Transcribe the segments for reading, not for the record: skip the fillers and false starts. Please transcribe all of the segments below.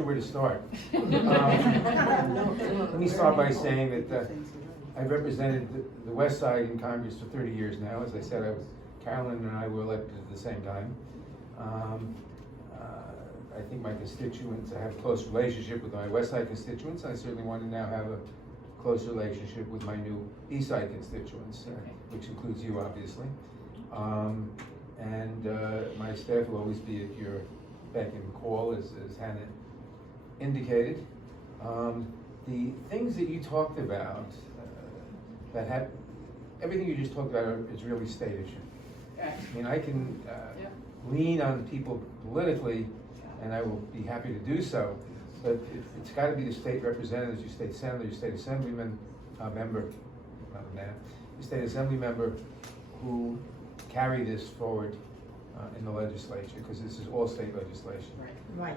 sure where to start. Let me start by saying that I've represented the West Side in Congress for 30 years now. As I said, Carolyn and I were elected at the same time. I think my constituents, I have a close relationship with my West Side constituents. I certainly want to now have a close relationship with my new East Side constituents, which includes you, obviously. My staff will always be at your beck and call, as Hannah indicated. The things that you talked about, everything you just talked about is really state issue. I mean, I can lean on people politically, and I will be happy to do so, but it's got to be the state representatives, your state senator, your state assemblyman, member, your state assembly member, who carry this forward in the legislature, because this is all state legislation. Right.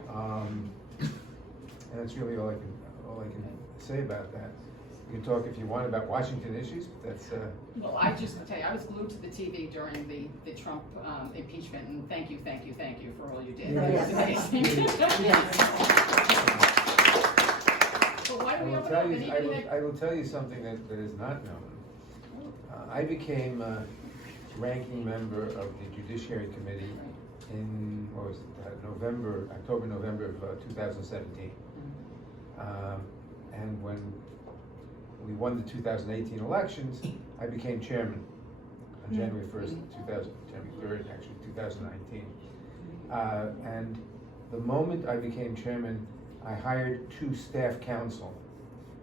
And that's really all I can say about that. You can talk if you want about Washington issues, but that's. Well, I just want to tell you, I was glued to the TV during the Trump impeachment, and thank you for all you did. Yes. It was amazing. Yes. But why do we open up I will tell you something that is not known. I became ranking member of the Judiciary Committee in, what was it, October, November of 2017. And when we won the 2018 elections, I became chairman on January 1st, January 3rd, actually, 2019. And the moment I became chairman, I hired 2 staff counsel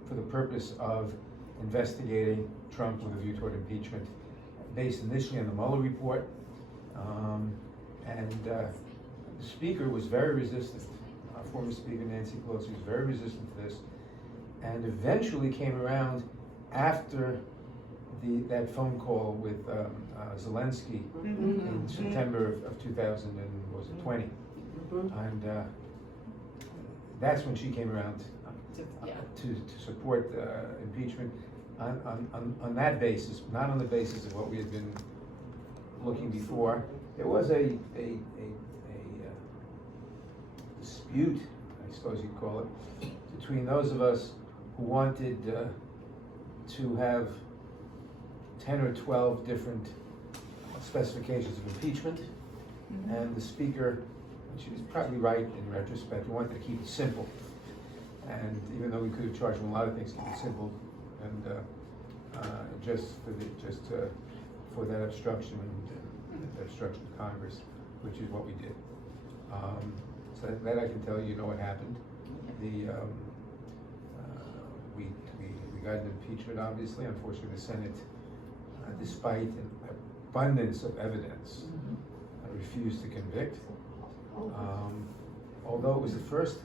for the purpose of investigating Trump with a view toward impeachment, based initially on the Mueller report. The Speaker was very resistant. Our former Speaker, Nancy Pelosi, was very resistant to this, and eventually came around after that phone call with Zelensky in September of 2020. And that's when she came around to support impeachment on that basis, not on the basis of what we had been looking before. There was a dispute, I suppose you'd call it, between those of us who wanted to have 10 or 12 different specifications of impeachment, and the Speaker, and she was probably right in retrospect, we wanted to keep it simple. And even though we could have charged them a lot of things, keep it simple, and for that obstruction of Congress, which is what we did. So that I can tell you, what happened. We got an impeachment, obviously. Unfortunately, the Senate, despite an abundance of evidence, refused to convict. Although it was the first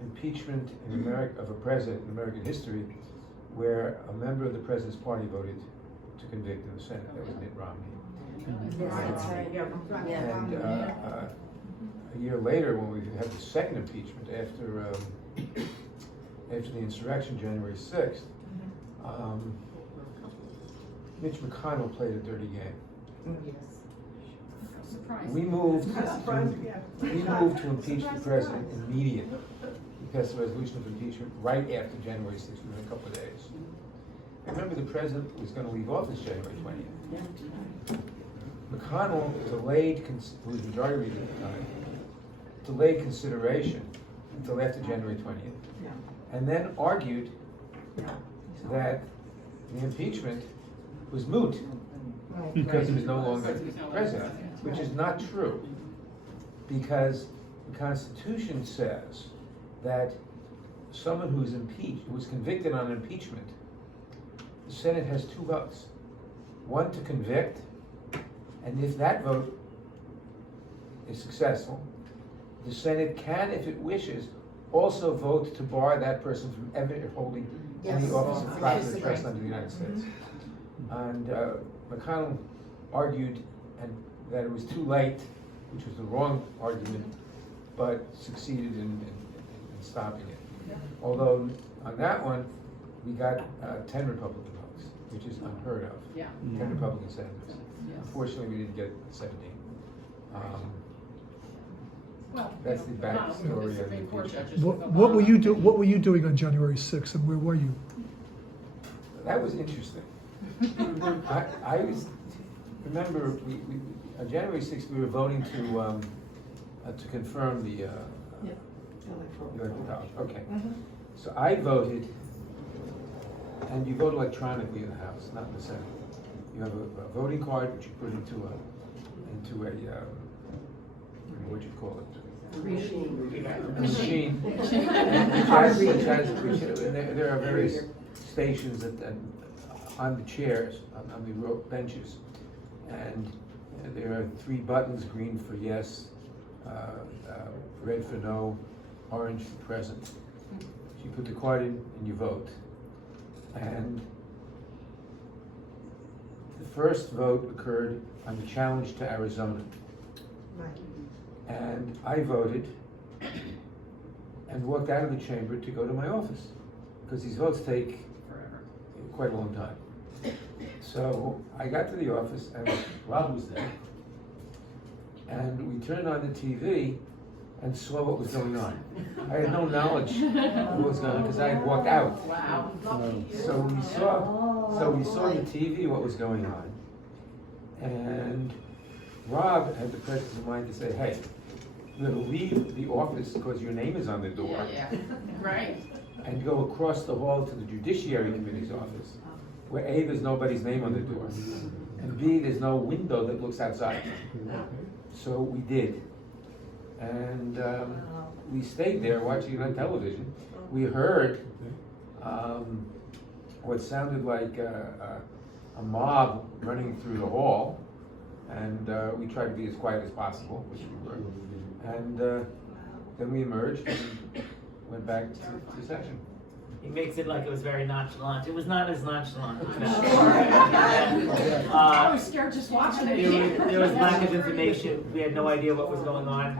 impeachment in America of a president in American history where a member of the president's party voted to convict in the Senate. That was Mitt Romney. And a year later, when we had the second impeachment after the insurrection, January 6th, Mitch McConnell played a dirty game. We moved to impeach the president immediately. We passed a resolution of impeachment right after January 6th, within a couple of days. I remember the president was going to leave office January 20th. McConnell delayed, who was majority leader at the time, delayed consideration until after January 20th. And then argued that the impeachment was moot because he was no longer president, which is not true, because the Constitution says that someone who's impeached, who was convicted on impeachment, the Senate has 2 votes. One to convict, and if that vote is successful, the Senate can, if it wishes, also vote to bar that person from ever holding any office of proper trust under the United States. And McConnell argued that it was too late, which was the wrong argument, but succeeded in stopping it. Although on that one, we got 10 Republican votes, which is unheard of. 10 Republican senators. Unfortunately, we didn't get 17. Well, That's the backstory the of Supreme Court impeachment. judges will go What were on. you what were you doing on January 6th, and where were you? That was interesting. I was, remember, on January 6th, we were voting to confirm the electoral college. Okay. So I voted, and you vote electronically in the House, not in the Senate. You have a voting card which you put into a what you call it? Machine. And there are various stations on the chairs, on the row benches, and there are 3 buttons: green for yes, red for no, orange for present. So you put the card in and you vote. And the first vote occurred on the challenge to Arizona. And I voted and walked out of the chamber to go to my office, because these votes take Forever. quite a long time. So I got to the office and Rob was there. And we turned on the TV and saw what was going on. I had no knowledge of what was going on because I had walked out. Wow. So we saw the TV, what was going on. And Rob had the presence of mind to say, hey, you're going to leave the office because your name is on the door, Yeah, right. and go across the hall to the Judiciary Committee's office, where A, there's nobody's name on the door, and B, there's no window that looks outside. So we did. And we stayed there watching it on television. We heard what sounded like a mob running through the hall, and we tried to be as quiet as possible, which we were. And then we emerged and went back to session. He makes it like it was very nonchalant. It was not as nonchalant as I that. was scared just watching it. There was lack of information. We had no idea what was going on.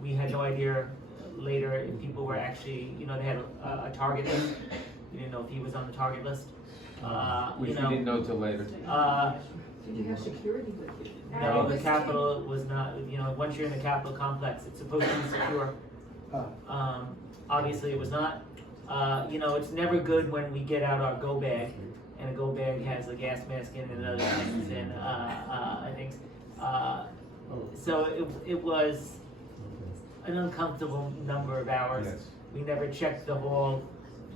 We had no idea later if people were actually, they had a target list. We didn't know if he was on the target list. Which we didn't know till later. Did you have security with you? No, the Capitol was not, once you're in the Capitol complex, it's supposed to be secure. Obviously it was not. It's never good when we get out our go bag, and a go bag has a gas mask in it and other things, and things. So it was an uncomfortable number of hours. Yes. We never checked the hall,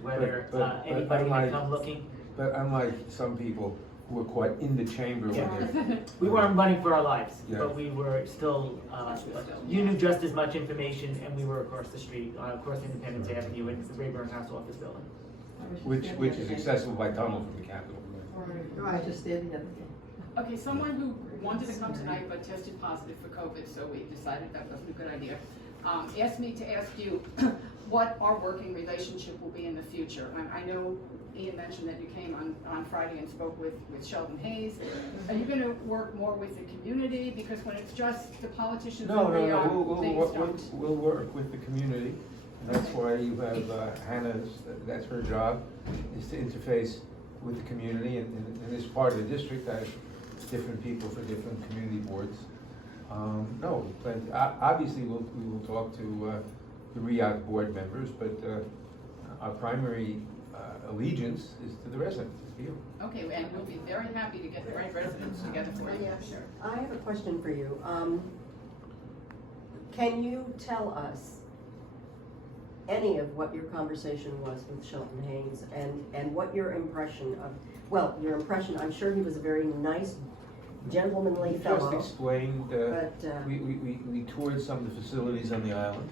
whether But anybody had come looking. But unlike some people who were caught in the chamber Yeah. when they We weren't running for our lives, Yeah. but we were still, you knew just as much information, and we were across the street, across Independence Avenue in the Rayburn House office building. which is accessible by tunnel from the Capitol. Right, just there the other day. Okay, someone who wanted to come tonight but tested positive for COVID, so we decided that wasn't a good idea, asked me to ask you what our working relationship will be in the future. I know Ian mentioned that you came on Friday and spoke with Sheldon Hayes. Are you going to work more with the community? Because when it's just the politicians No, in Rio, things we'll don't. we'll work with the community, and that's why you have Hannah's, that's her job, is to interface with the community, and in this part of the district, I have different people for different community boards. No, but obviously we will talk to the RIAC board members, but our primary allegiance is to the residents, is to you. Okay, and we'll be very happy to get the right residents together for you. Sure. I have a question for you. Can you tell us any of what your conversation was with Sheldon Hayes and what your impression of, your impression, I'm sure he was a very nice, gentlemanly We fellow. just explained, But, we toured some of the facilities on the island.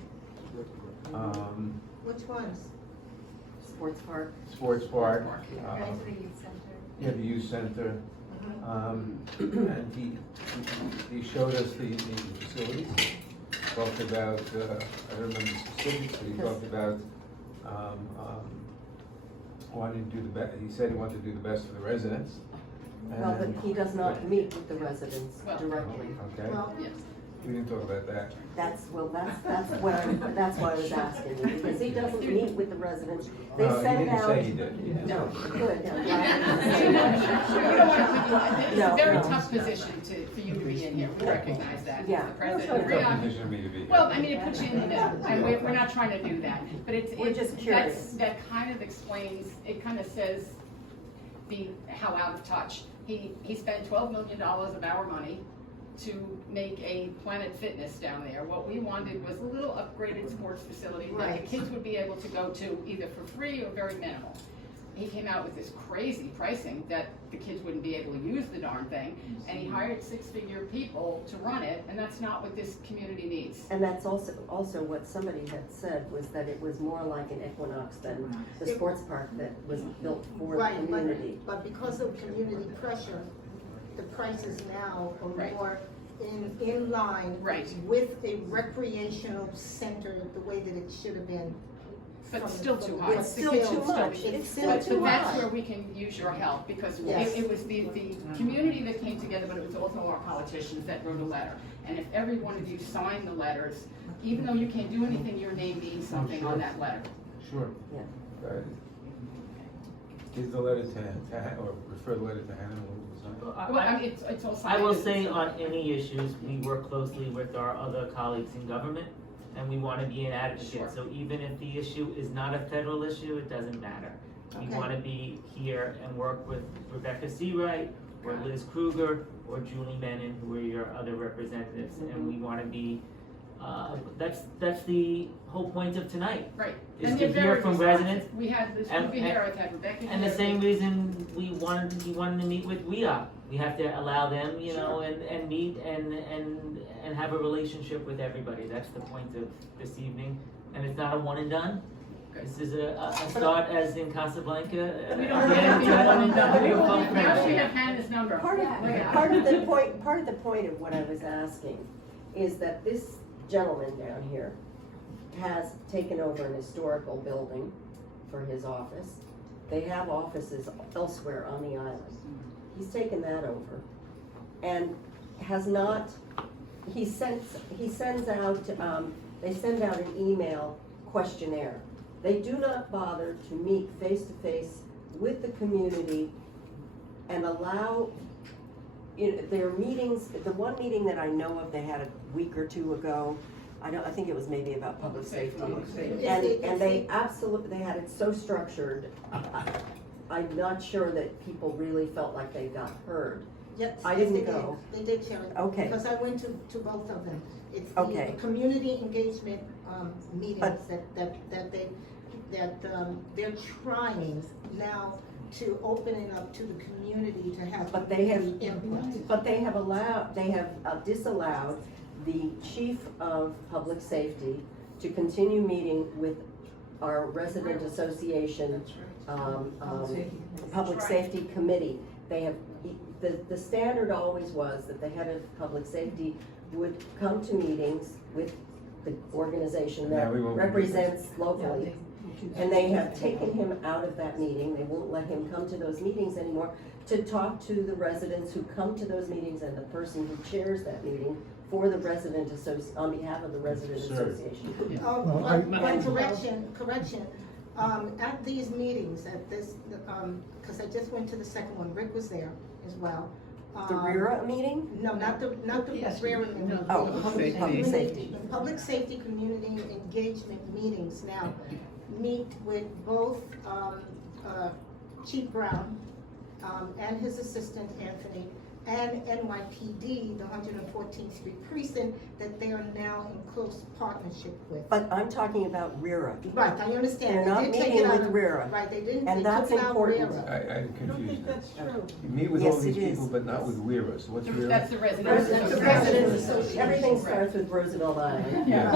Which ones? Sports park. Sports park. Right to the youth center. Yeah, the youth center. And he showed us the facilities, talked about, I don't remember the specifics, but he talked about, wanting to do the best, he said he wanted to do the best for the residents. Well, but And- he does not meet with the residents Well, directly. Okay, Well, Yes. We didn't talk about that. That's why I was asking you, because he doesn't meet with the residents. They No, he send didn't out. say he did. No, good. I'm We glad. don't wanna put you, it's No, a very no. tough position for you to be in here, we recognize that, Yeah. as the president. It's a We're tough not- position for me to be. Well, I mean, it puts you in the middle, and we're not trying to do that, but We're just curious. that kind of explains, it kind of says how out of touch. He spent $12 million of our money to make a Planet Fitness down there. What we wanted was a little upgraded sports facility that the Right. kids would be able to go to either for free or very minimal. He came out with this crazy pricing that the kids wouldn't be able to use the darn thing, and he hired six-figure people to run it, and that's not what this community needs. And that's also what somebody had said, was that it was more like an Equinox than the sports park that was built for the Right, community. but because of community pressure, the prices now are Right. more in line Right. with a recreational center, the way that it should have been. But from- still too from- high. It's The still kids too should still much. be- It's still But too that's high. where we can use your help, because Yes. it was the community that came together, but it was also our politicians that wrote a letter. And if every one of you signed the letters, even though you can't do anything, your name means something on that letter. Sure. Yeah. Give the letter to, or refer the letter to Hannah. What was that? Well, I mean, it's all signed. I will say on any issues, we work closely with our other colleagues in government, and we wanna be an Sure. advocate, so even if the issue is not a federal issue, it doesn't matter. We Okay. wanna be here and work with Rebecca Seawright, or Liz Kruger, or Julie Menon, who are your other representatives, and we wanna be, that's the whole point of tonight. Right. Is And to they're hear very from responsive. residents. We had this And- movie here, I've had Rebecca And the here. same reason we wanted to meet with WEOP. We have to allow them, you know, and meet and have a relationship with everybody. That's the point of this evening. And it's not a one and done. This is a start as in Casablanca. We don't have to be one and done. We Now both we have friends. Hannah's number. Part of the point of what I was asking is that this gentleman down here has taken over an historical building for his office. They have offices elsewhere on the island. He's taken that over and has not, they send out an email questionnaire. They do not bother to meet face-to-face with the community and allow, their meetings, the one meeting that I know of, they had a week or two ago, I think it was maybe about public safety. And they had it so structured, I'm not sure that people really felt like they got heard. Yes, I yes, they didn't did. go. They did, Sharon. Okay. Because I went to both of them. It's Okay. the community engagement, meetings But- that they're trying now to open it up to the community to have. But they have, input. but they have disallowed the chief of public safety to continue meeting with our resident association, public safety committee. They have, the standard always was that the head of public safety would come to meetings with the organization that Now we won't be represents locally. And they have taken him out of that meeting, they won't let him come to those meetings anymore, to talk to the residents who come to those meetings and the person who chairs that meeting for the resident on behalf of the resident Sure. association. Well, I- But correction, at these meetings, at this, cause I just went to the second one, Rick was there as well. The RERA meeting? No, not the RERA meeting. Oh, The public community- safety. the Public safety community engagement meetings now meet with both, Chief Brown, and his assistant Anthony, and NYPD, the 114th Street Precinct, that they are now in close partnership with. But I'm talking about RERA. Right, I understand. They're They not did take meeting it out with of- RERA. Right, they didn't, And they that's took it out important. RERA. I'm confused. true. You meet with Yes, all these it is. people, but not with WERA, so what's WERA? That's the resident. The resident association. Everything starts with Roosevelt Island. Yeah.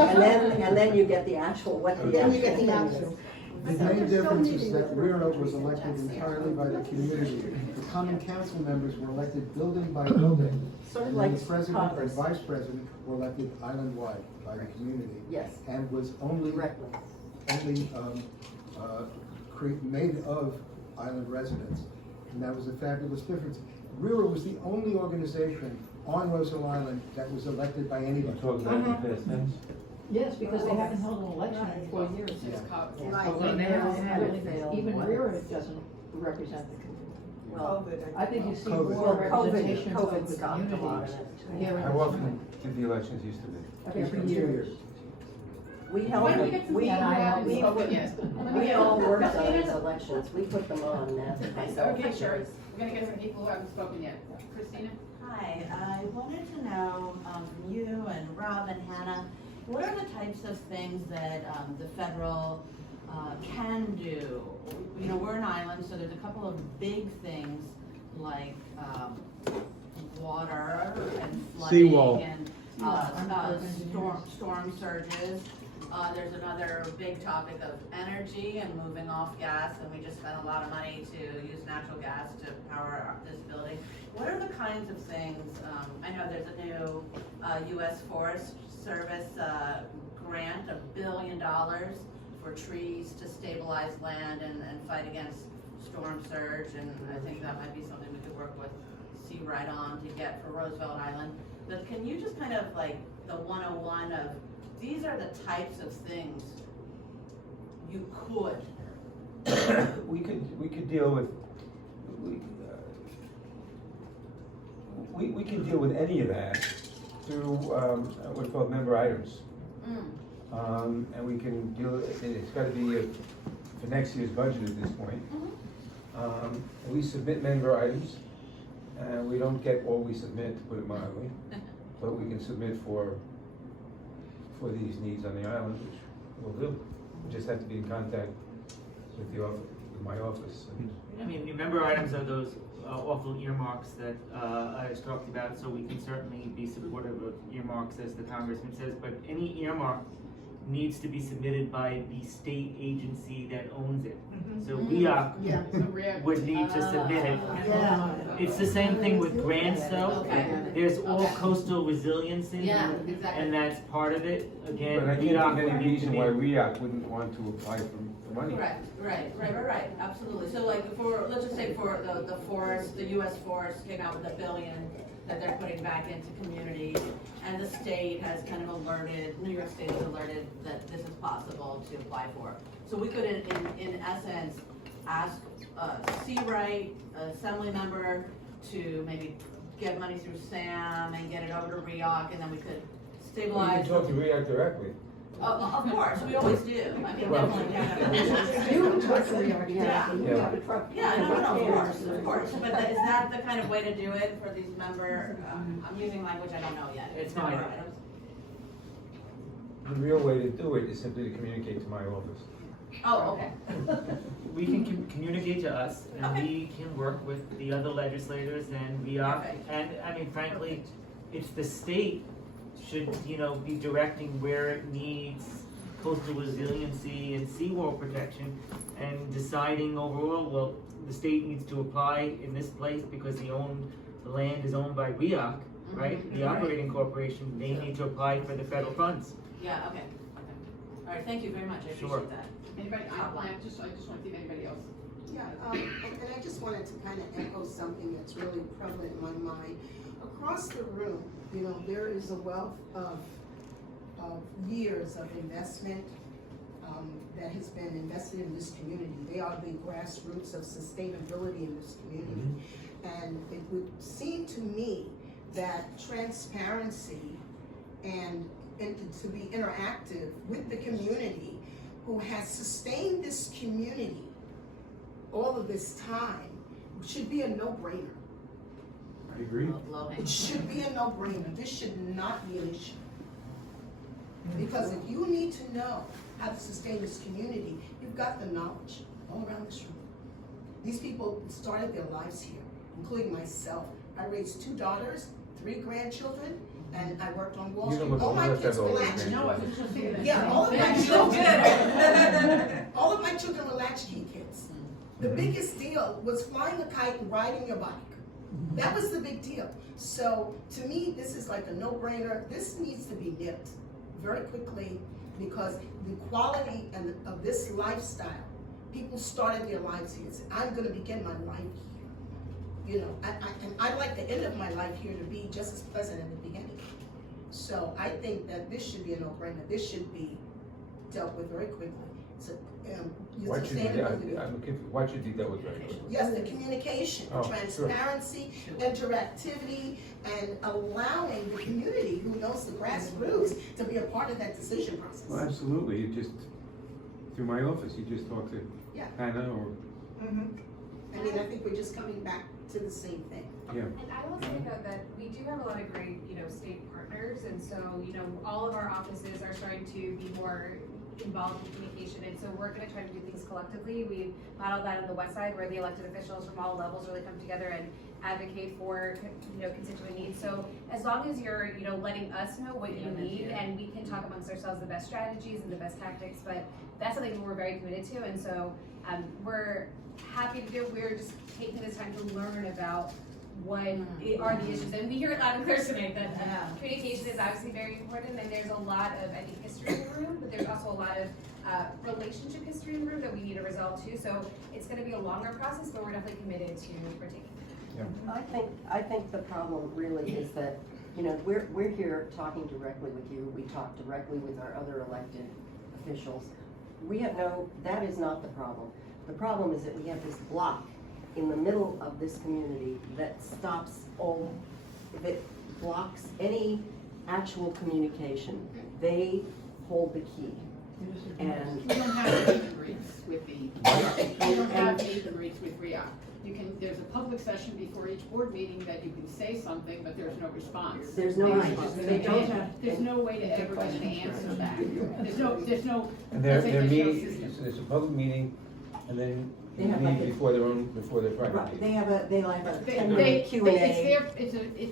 And then you get the actual, what the Then you get actual the thing actual. is. The main difference is that WERA was elected entirely by the community. The common council members were elected building by building. Sort of And like then the president and Congress. vice president were elected island-wide by the community. Yes, And was only directly. made of island residents. And that was a fabulous difference. WERA was the only organization on Roosevelt Island that was elected by You anybody. talk about the past tense? Yes, because they haven't held an election in 4 years. It's COVID. Right. So They now, haven't had it really, fail even once. Rear doesn't represent the community. Well, I think you see COVID. more well, representation of COVID the stopped a lot of community it. here in How this often room. did the elections used to be? Every 2 year. years. We held, When we get to we, see and I how have it's we, open yet. we all worked on these elections, we put them on, myself. Okay, sure. We're gonna get some people who haven't spoken yet. Christina? Hi, I wanted to know from you and Rob and Hannah, what are the types of things that the federal can do? You know, we're an island, so there's a couple of big things like water and Seawall. flooding and storm surges. There's another big topic of energy and moving off gas, and we just spent a lot of money to use natural gas to power this building. What are the kinds of things, I know there's a new US Forest Service grant, $1 billion for trees to stabilize land and fight against storm surge, and I think that might be something we could work with Sea Right On to get for Roosevelt Island. But can you just kind of like the 101 of, these are the types of things you could. We could deal with, we can deal with any of that through, what's called member items. And we can deal, it's gotta be for next year's budget at this point. We submit member items, and we don't get all we submit, to put it mildly, but we can submit for these needs on the island, which we'll do. We just have to be in contact with the office, with my office. I mean, the member items are those awful earmarks that I was talking about, so we can certainly be supportive of earmarks, as the congressman says, but any earmark needs to be submitted by the state agency that owns it. So we So would need to submit it. Yeah. It's the same thing with grants though. Okay. There's all Okay. coastal resiliency. Yeah, exactly. And that's part of it. Again, But I can't REAC think of would any need to reason be- why REAC wouldn't want to apply for money. Right, absolutely. So like for, let's just say for the forest, the US Forest came out with $1 billion that they're putting back into communities, and the state has kind of alerted, New York State has alerted that this is possible to apply for. So we could in essence ask Seawright, assembly member, to maybe get money through SAM and get it over to REAC, and then we could We stabilize. can talk to REAC directly. Of course, we always do. I mean, Well- definitely. You talk to the RDA, Yeah. you have a truck. Yeah, no, of course, but is that the kind of way to do it for these member, I'm using language I don't know yet. It's Member fine. items? The real way to do it is simply to communicate to my office. Oh, okay. We can communicate to us, and Okay. we can work with the other legislators and REAC. Perfect. And I mean, frankly, it's the state should, be directing where it needs coastal resiliency and seawall protection, and deciding overall, well, the state needs to apply in this place because the land is owned by REAC, right? The Right. operating corporation, they need to apply for the federal funds. Yeah, okay. All right, thank you very much, I Sure. appreciate that. Anybody, I just want to see if anybody else. Yeah, and I just wanted to kind of echo something that's really prevalent in my mind. Across the room, there is a wealth of years of investment that has been invested in this community. They are the grassroots of sustainability in this community. And it would seem to me that transparency and to be interactive with the community who has sustained this community all of this time should be a no-brainer. I agree. Low-hanging It should be a no-brainer. This should not be an issue. Because if you need to know how to sustain this community, you've got the knowledge all around this room. These people started their lives here, including myself. I raised 2 daughters, 3 grandchildren, and I worked on Wall You don't Street. look All old my enough to kids have were all latchkey. these No, I was just thinking. Yeah, all of my children. All of my children were latchkey kids. The biggest deal was flying a kite and riding your bike. That was the big deal. So to me, this is like a no-brainer. This needs to be nipped very quickly because the quality of this lifestyle, people started their lives here. Said, I'm going to begin my life here. you know, and I'd like the end of my life here to be just as pleasant as the beginning. So I think that this should be a no-brainer. This should be dealt with very quickly. So, What should be, what should be dealt with very quickly? yes, the communication, Oh, sure. transparency, interactivity, and allowing the community who knows the grassroots to be a part of that decision process. Well, absolutely, you just, through my office, you just talk to Yeah. Hannah or, I mean, I think we're just coming back to the same thing. yeah. And I will say though that we do have a lot of great, state partners, and so, all of our offices are starting to be more involved in communication, and so we're gonna try to do things collectively. We modeled that on the west side, where the elected officials from all levels really come together and advocate for, constituent needs. So as long as you're, letting us know what you need, and we can talk amongst ourselves the best strategies and the best tactics, but that's something that we're very committed to, and so, we're happy to do. We're just taking this time to learn about what are the issues, and we hear it loud and clear tonight that communication is obviously very important, and there's a lot of, I think, history in the room, but there's also a lot of relationship history in the room that we need to resolve too. So it's going to be a longer process, but we're definitely committed to partaking. I think the problem really is that, we're here talking directly with you, we talk directly with our other elected officials. That is not the problem. The problem is that we have this block in the middle of this community that blocks any actual communication. They hold the key. And We don't have meet and greets with we don't have meet and greets with RIA. There's a public session before each board meeting that you can say something, but there's no response. there's no response. They don't have. There's no way to ever get an answer back. There's no. And they're there's no meeting, system. it's a public meeting, and then They they have meet like a- before their private Right, meeting. they have a 10-minute They, Q&A.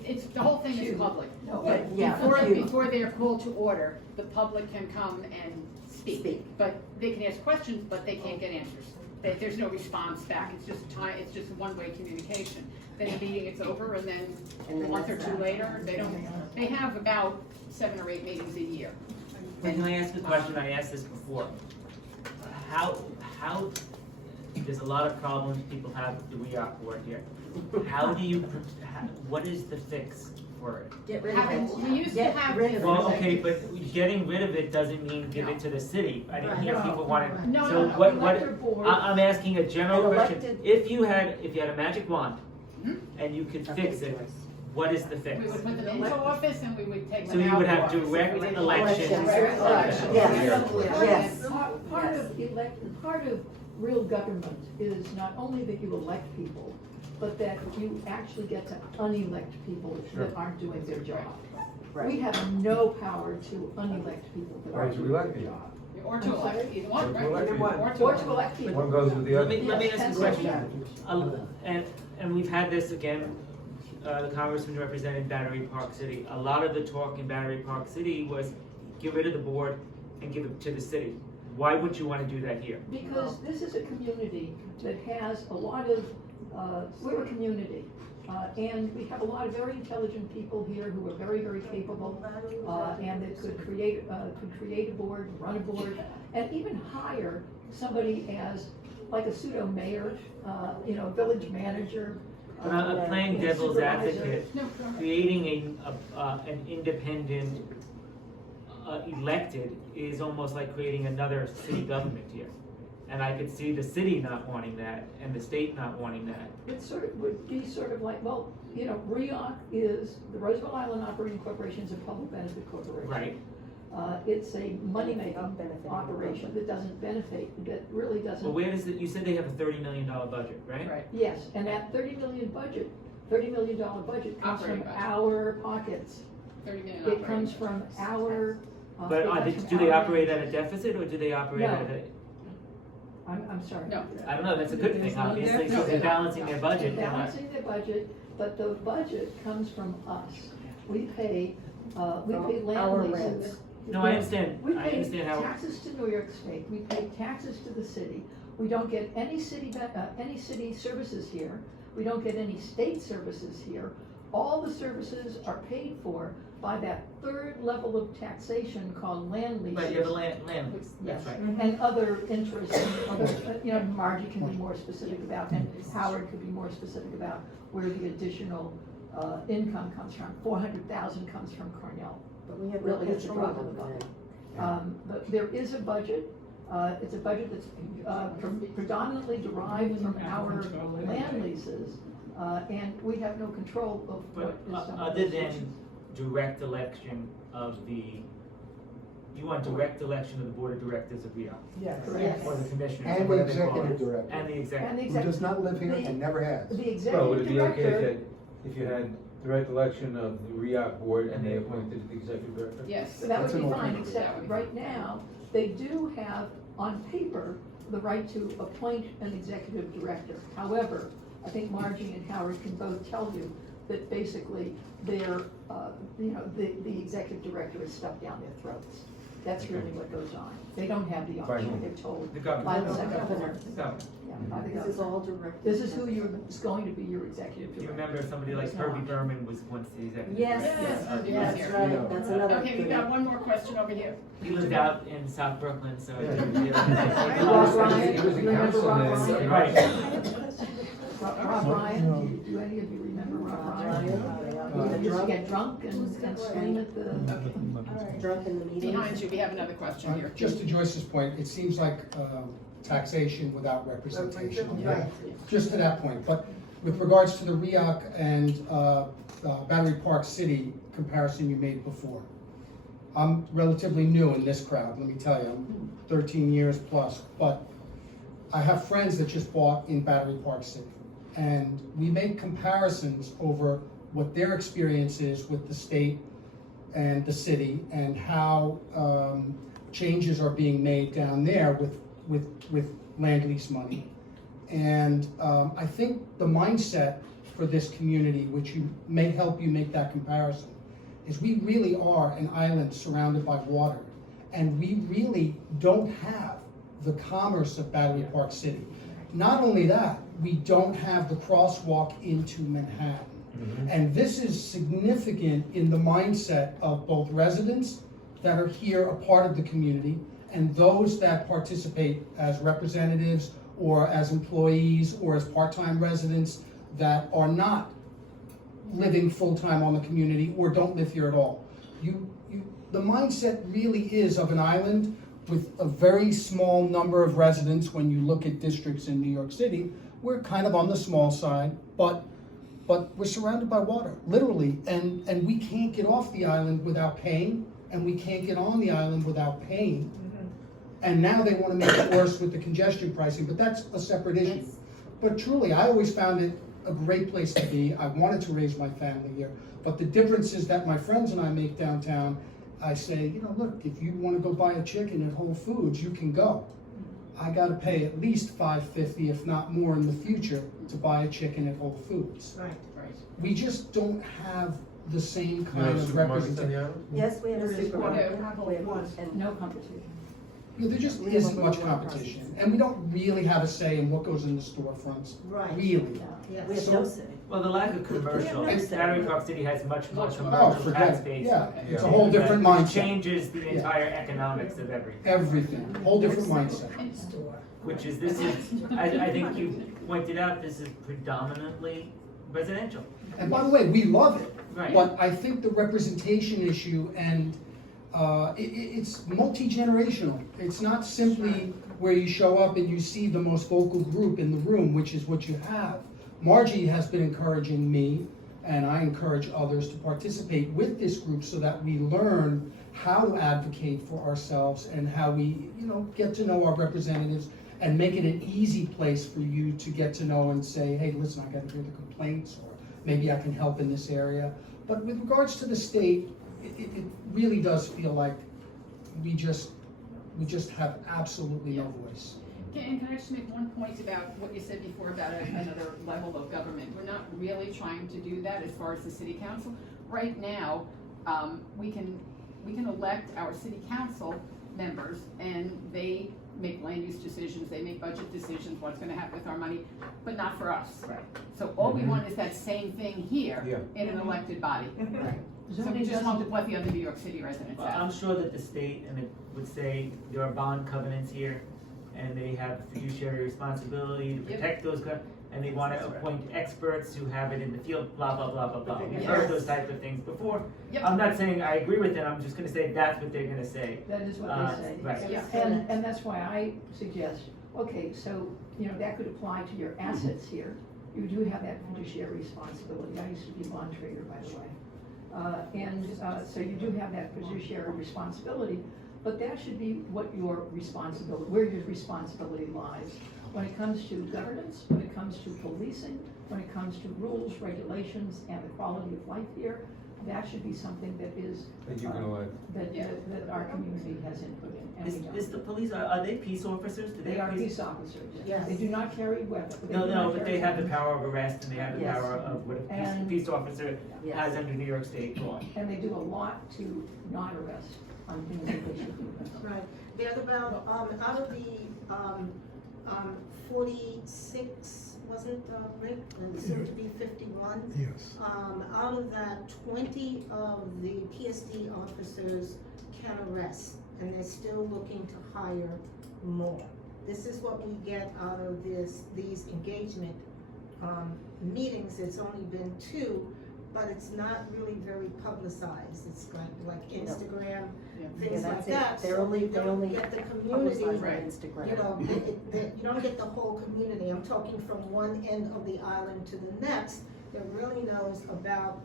it's the whole thing is public. But, yeah, Before they are called to order, the public can come and speak. But they can ask questions, but they can't get answers. There's no response back, it's just one-way communication. Then the meeting is over, and then And a then month or that's two that. later, they have about 7 or 8 meetings a year. Can I ask a question? I asked this before. How, there's a lot of problems people have with the REOC board here. How do you, what is the fix for it? Get rid of it. We used to Get have. rid of it. Well, okay, but getting rid of it doesn't mean give it to the city. I didn't hear people wanted, No, so no, what, elected board. I'm asking a general An question. elected- If you had a magic wand and you could fix it, what is the fix? We would put them into office and we would take So them out. you would have of office. direct elections. Yes. Yes. Part of real government is not only that you elect people, but that you actually get to unelect people that aren't doing their job. We Right. have no power to unelect people that Or aren't to doing elect their people. job. Or to elect, either one, Or to right? elect people. Or to elect people. One goes with the other. Let me Yes, ask a that's question. And we've had this again, the congressman representing Battery Park City. A lot of the talk in Battery Park City was get rid of the board and give it to the city. Why would you want to do that here? Because this is a community that has a lot of, we're a community. And we have a lot of very intelligent people here who are very, very capable, and that could create a board, run a board, and even hire somebody as, like a pseudo mayor, village manager. But I'm playing devil's supervisor. advocate, No, go ahead. creating an independent elected is almost like creating another city government here. And I could see the city not wanting that and the state not wanting that. It would be sort of like, well, REOC is, the Roosevelt Island Operating Corporation is a public benefit corporation. Right. It's a money-making Benefiting. operation that doesn't benefit, that really doesn't. Well, where does it, you said they have a $30 million budget, right? Right. Yes, and that $30 million budget comes Operating from budget. our pockets. 30 million It comes operating from budget. our. But it comes from do they our operate at a managers. deficit or do they operate No. at a? I'm sorry. No. I don't know, that's a good thing, obviously, so they're balancing their budget. They're they're not- balancing their budget, but the budget comes from us. We pay land our leases. rents. No, I understand, We I pay understand how. taxes to New York State, we pay taxes to the city. We don't get any city services here. We don't get any state services here. All the services are paid for by that third level of taxation called land leases. But you have a land, Yes, that's right. and other interests, and other, you know, Margie can be more specific about, and Howard could be more specific about where the additional, income comes from. 400,000 comes from Cornell. But we have no Really, it's a control drop in the over bucket. that. But there is a budget, it's a budget that's, predominantly derived from our land leases, and we have no control of what But is done. other than direct election of the, you want direct election of the board of directors of RIO? Yes. Correct. Or the commissioners, or And the whatever they call executive it. director. And the And executive. the Who exec- does not live here and never has. The Well, would executive it be okay director, if you had direct election of the RIAC board and they appointed the executive director? Yes. so that would That's be an fine, alternative. That except would be right now, they do have on paper the right to appoint an executive director. However, I think Margie and Howard can both tell you that basically they're, you know, the executive director is stuffed down their throats. That's really what goes on. They don't have the By option, whom? they're told The by the governor. secretary. The governor. Yeah, by the This is governor. all direct. This is who is going to be your executive Do you director. remember somebody like It's Herbie not. Berman was once the executive? Yes, Yes, yes, Herbie was that's here. right, that's another. Okay, we good got one. one more question over here. He lived out in South Brooklyn, so. Yeah. Rob Ryan, He was a you remember councilman. Rob Ryan? Right. Rob Ryan, do any of you remember Rob Ryan? He used to get drunk and scream at the. Drunk in the meetings. Behind you, we have another question here. Just to Joyce's point, it seems like taxation without representation. Right. Just to that point, but with regards to the RIAC and Battery Park City comparison you made before, I'm relatively new in this crowd, let me tell you, I'm 13 years plus, but I have friends that just bought in Battery Park City. And we make comparisons over what their experience is with the state and the city and how changes are being made down there with land lease money. And I think the mindset for this community, which may help you make that comparison, is we really are an island surrounded by water. And we really don't have the commerce of Battery Park City. Not only that, we don't have the crosswalk into Manhattan. And this is significant in the mindset of both residents that are here, a part of the community, and those that participate as representatives or as employees or as part-time residents that are not living full-time on the community or don't live here at all. The mindset really is of an island with a very small number of residents. When you look at districts in New York City, we're kind of on the small side, but we're surrounded by water, literally, and we can't get off the island without paying, and we can't get on the island without paying. And now they want to make it worse with the congestion pricing, but that's a separate issue. But truly, I always found it a great place to be. I wanted to raise my family here, but the differences that my friends and I make downtown, I say, you know, look, if you want to go buy a chicken at Whole Foods, you can go. I got to pay at least $5.50, if not more, in the future to buy a chicken at Whole Foods. Right. We just don't have the same You kind have of supermarkets on representation. the island? Yes, we have a There is supermarket. one. We have- and No competition. Yeah, there just isn't much competition, and we don't really have a say in what goes in the storefronts, Right. really. Yes. We have no say. Well, the lack of commercial, We have no say. Battery Park City has much more Much more. Oh, commercial forget tax it, base. yeah, it's a Yeah. whole different Which mindset, changes the entire economics of everything. everything, whole different mindset. Which is, this is, I think you pointed out, this is predominantly residential. And by the way, we love it, Right. but I think the representation issue and it's multi-generational. It's not simply where you show up and you see the most vocal group in the room, which is what you have. Margie has been encouraging me, and I encourage others to participate with this group so that we learn how to advocate for ourselves and how we, you know, get to know our representatives and make it an easy place for you to get to know and say, hey, listen, I gotta hear the complaints, or maybe I can help in this area. But with regards to the state, it really does feel like we just have absolutely no voice. And can I just make one point about what you said before about another level of government? We're not really trying to do that as far as the city council. Right now, we can elect our city council members, and they make land use decisions, they make budget decisions, what's gonna happen with our money, but not for us. Right. So all we want is that same thing here Yeah. in an elected body. So we Zoning just doesn't, want what the other New York City residents Well, I'm have. sure that the state, and it would say, there are bond covenants here, and they have fiduciary responsibility to Yep. protect those, and they wanna That's right. appoint experts who have it in the field, blah, blah, blah, blah, blah. We've Yes. heard those type of things before. Yep. I'm not saying I agree with them, I'm just gonna say that's what they're gonna say. that is what they say. Right. Yeah. And that's why I suggest, okay, so, you know, that could apply to your assets here. You do have that fiduciary responsibility. I used to be a bond trader, by the way. So you do have that fiduciary responsibility, but that should be what your responsibility, where your responsibility lies. When it comes to governance, when it comes to policing, when it comes to rules, regulations, and the quality of life here, that should be something that is, That you're gonna, that our community has input in, and we don't. Is the police, are they peace officers? Do They are have peace officers. Yes. They do not carry weapons. No, but they have the power of arrest and they have the Yes. power of what a And- peace officer Yes. has under New York State law. And they do a lot to not arrest on things that they should do. Right, there's about, out of the, 46, wasn't, Rick, and soon to be 51? Yes. Out of that, 20 of the PSD officers can arrest, and they're still looking to hire more. This is what we get out of these engagement, meetings. It's only been 2, but it's not really very publicized. It's like Instagram, things Yeah, like that's it. that. They're So only- you they don't only get the publicize community, on Right. Instagram. you know, you don't get the whole community. I'm talking from one end of the island to the next that really knows about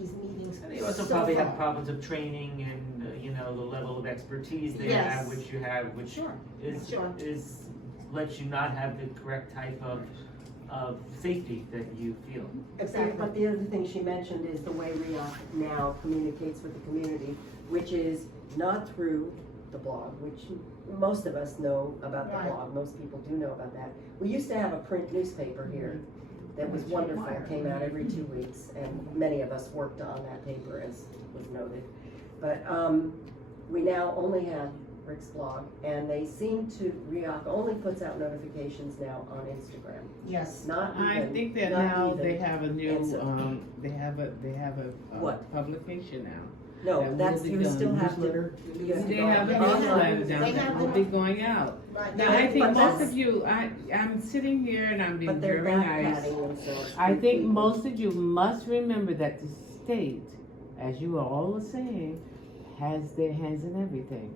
these meetings. And they also so probably have far. problems of training and, you know, the level of expertise they Yes. have, which you have, which Sure. Sure. lets you not have the correct type of safety that you feel. Exactly. But the other thing she mentioned is the way REAC now communicates with the community, which is not through the blog, which most of us know about the Right. blog, most people do know about that. We used to have a print newspaper here that was wonderful, came out every 2 weeks, and many of us worked on that paper, as was noted. But, we now only have Rick's blog, and they seem to, REAC only puts out notifications now on Instagram. Yes. Not even. I think that not now even. they have a new, And so- they have a What? publication now. No, that that's, will be you done. still have to. Newsletter? you have to They go have a online. newsletter They down have that will the- be going out. Right. Now, I think But most that's- of you, I'm sitting here and I'm being But they're very nice. backpatting themselves. I to think people. most of you must remember that the state, as you all are saying, has their hands in everything.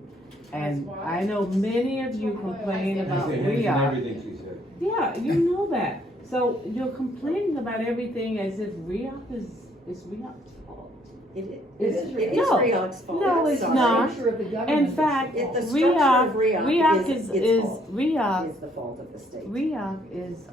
And I know many of you complain about REAC. everything she said. Yeah, you know that. So you're complaining about everything as if REAC is REAC's fault. It It is is No. REAC's fault. No, it's Sorry. not. Structure of the government In is fact, It- the fault. structure of REAC REAC is its is fault. REAC Is the fault of the state. REAC is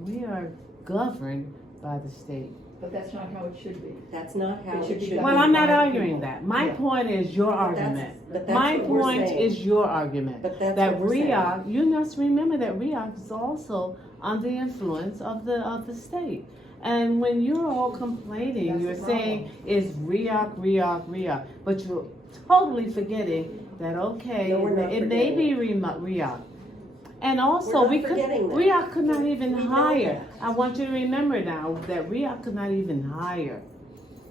we are governed by the state. But that's not how it should be. That's not how It it should be should be. done. Well, I'm not by arguing people. that. My Yeah. point is your But that's- argument. but that's My what we're point saying. is your argument. But that's That what we're saying. REAC, you must remember that REAC is also under the influence of the state. And when you're all complaining, That's you're the saying is REAC, but you're totally forgetting that, okay, No, we're not it may be forgetting. REAC. And also, We're not we could, forgetting that. REAC could not even We know hire. that. I want you to remember now that REAC could not even hire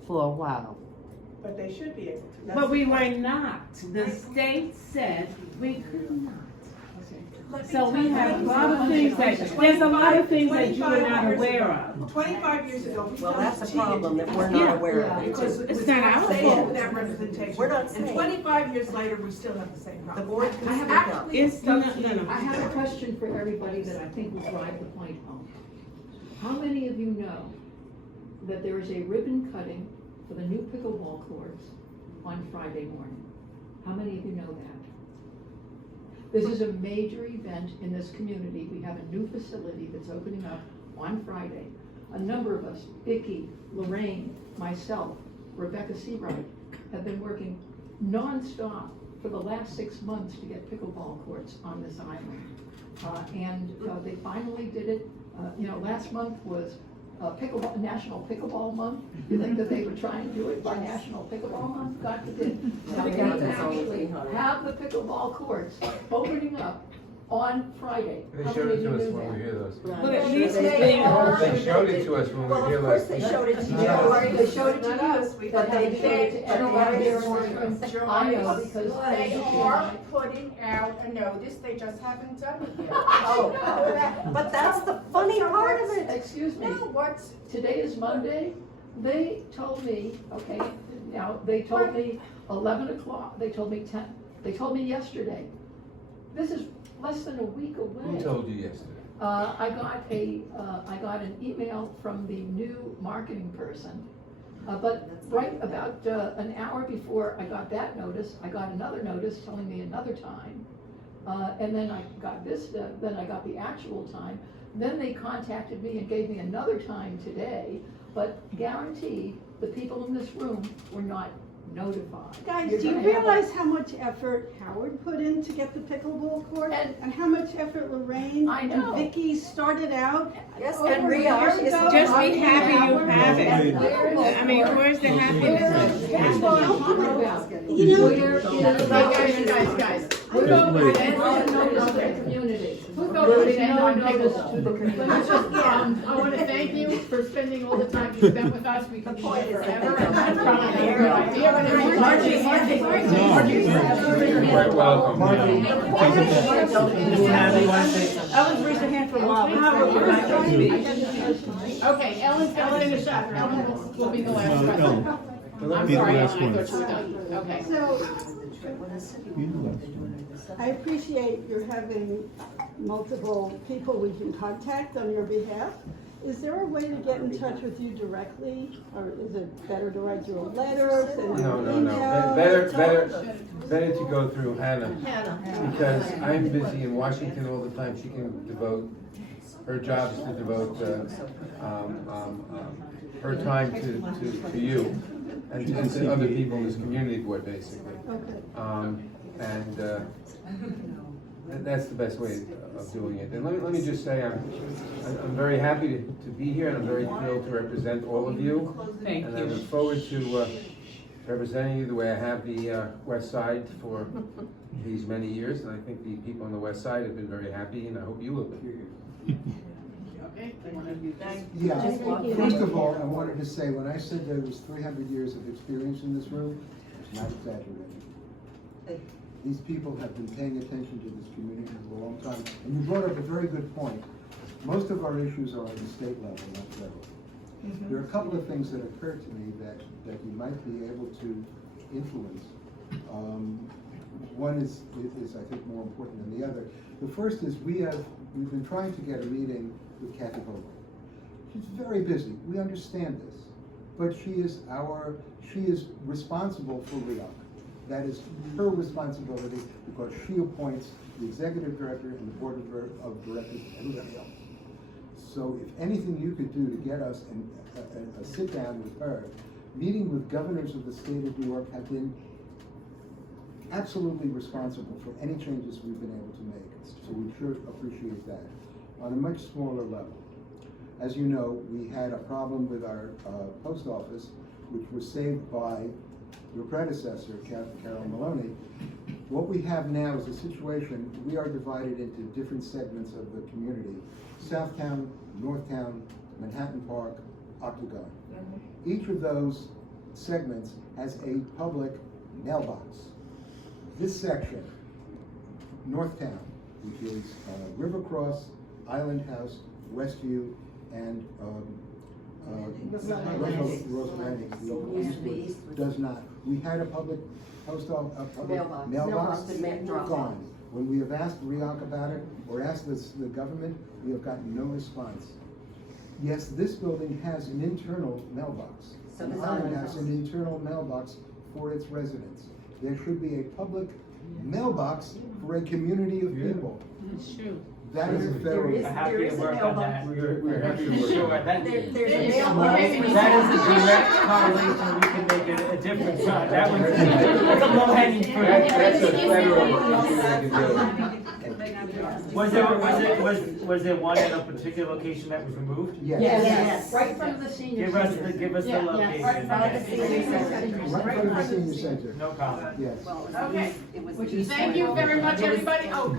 for a while. But they should be able to. But we were not. The state said we could not. So we have a lot of things there's a lot of things that you are not aware of. 25 years ago. Well, that's a problem that we're not Yeah. aware of. Because It's not our fault. That representation. We're not And saying. 25 years later, we still have the same The problem. board can I have speak up. It's, no. I have a question for everybody that I think will drive the point home. How many of you know that there is a ribbon cutting for the new pickleball courts on Friday morning? How many of you know that? This is a major event in this community. We have a new facility that's opening up on Friday. A number of us, Vicki, Lorraine, myself, Rebecca Seawright, have been working nonstop for the last 6 months to get pickleball courts on this island. And they finally did it. Last month was National Pickleball Month. You think that they would try and do it by National Pickleball Month? God forbid. Now, The they government's always actually behind. have the pickleball courts opening up on Friday. They How showed many it of to you us knew when we that? were here those. But at Sure least they they are. They showed it to us when we Well, were here of course last they night. showed it to you. They showed it to Not you, but they showed it to everybody here in this room. I know, because They are putting out a notice, they just haven't done it yet. Oh, but that's the funny part of it. Excuse me, No, what's, today is Monday, they told me, okay, now, they told me 11 o'clock, they told me 10, they told me yesterday. This is less than a week away. Who told you yesterday? I got an email from the new marketing person. But right about an hour before I got that notice, I got another notice telling me another time. And then I got this, then I got the actual time. Then they contacted me and gave me another time today, but guaranteed, the people in this room were not notified. Guys, You're do you gonna have a- realize how much effort Howard put in to get the pickleball court? And how much effort Lorraine I know. and Vicky started out? Yes, over and a Rhea year is ago? Just be Howard happy you and have it. Howard and I mean, where's the happiness? That's what I'm talking about. You know- Where is guys. Who notice to the community? Who There is voted no on notice pickleball? to the community. I wanna thank you for spending all the time you spent with us, we can be here forever, and that's probably a good idea, but it's Margie. You're quite welcome. I was raising a hand for a while. Okay, Ellen's gonna finish up, Ellen will be the last question. I'm sorry, Ellen, I thought you were done, okay. So, I appreciate your having multiple people we can contact on your behalf. Is there a way to get in touch with you directly, or is it better to write you a letter, send you No, an no, no. email? Better to go through Hannah. Because I'm busy in Washington all the time. She can devote, her job is to devote, her time to you and to other people in this community board, basically. Okay. And that's the best way of doing it. And let me just say, I'm very happy to be here, and I'm very thrilled to represent all of you. Thank And I you. look forward to representing you the way I have the West Side for these many years. And I think the people on the West Side have been very happy, and I hope you will be. Okay. Yeah, Just walk in. first of all, I wanted to say, when I said there was 300 years of experience in this room, it's not exaggerating. These people have been paying attention to this community for a long time, and you brought up a very good point. Most of our issues are on the state level, not federal. There are a couple of things that occurred to me that you might be able to influence. One is I think more important than the other. The first is we've been trying to get a meeting with Kathy Hogan. She's very busy. We understand this, but she is responsible for REOC. That is her responsibility because she appoints the executive director and the board of directors and everybody else. So if anything you could do to get us a sit down with her, meeting with governors of the state of New York have been absolutely responsible for any changes we've been able to make. So we sure appreciate that. On a much smaller level, as you know, we had a problem with our post office, which was saved by your predecessor, Carolyn Maloney. What we have now is a situation, we are divided into different segments of the community. Southtown, Northtown, Manhattan Park, Octagon. Each of those segments has a public mailbox. This section, Northtown, which is Rivercross, Island House, Westview, and Roosevelt Island, does not. We had a public post office, a public mailbox, gone. When we have asked REOC about it, or asked the government, we have gotten no response. Yes, this building has an internal mailbox. So does Island has an internal mailbox for its residents. There should be a public mailbox for a community of people. It's true. That is a federal. There Happy is to a work on mailbox. that. We're happy to work. Sure, that, There's a There's mailbox. that is a direct correlation, we can make a difference on. That one's, that's a low hanging fruit. That's a federal issue we can do. Was there one in a particular location that was removed? Yes. Yes, right in front of the senior Give us center. the Yeah, location. right in front of the senior center. Right in front of the senior center. No problem. Yes. Okay, thank you very much, everybody. Oh,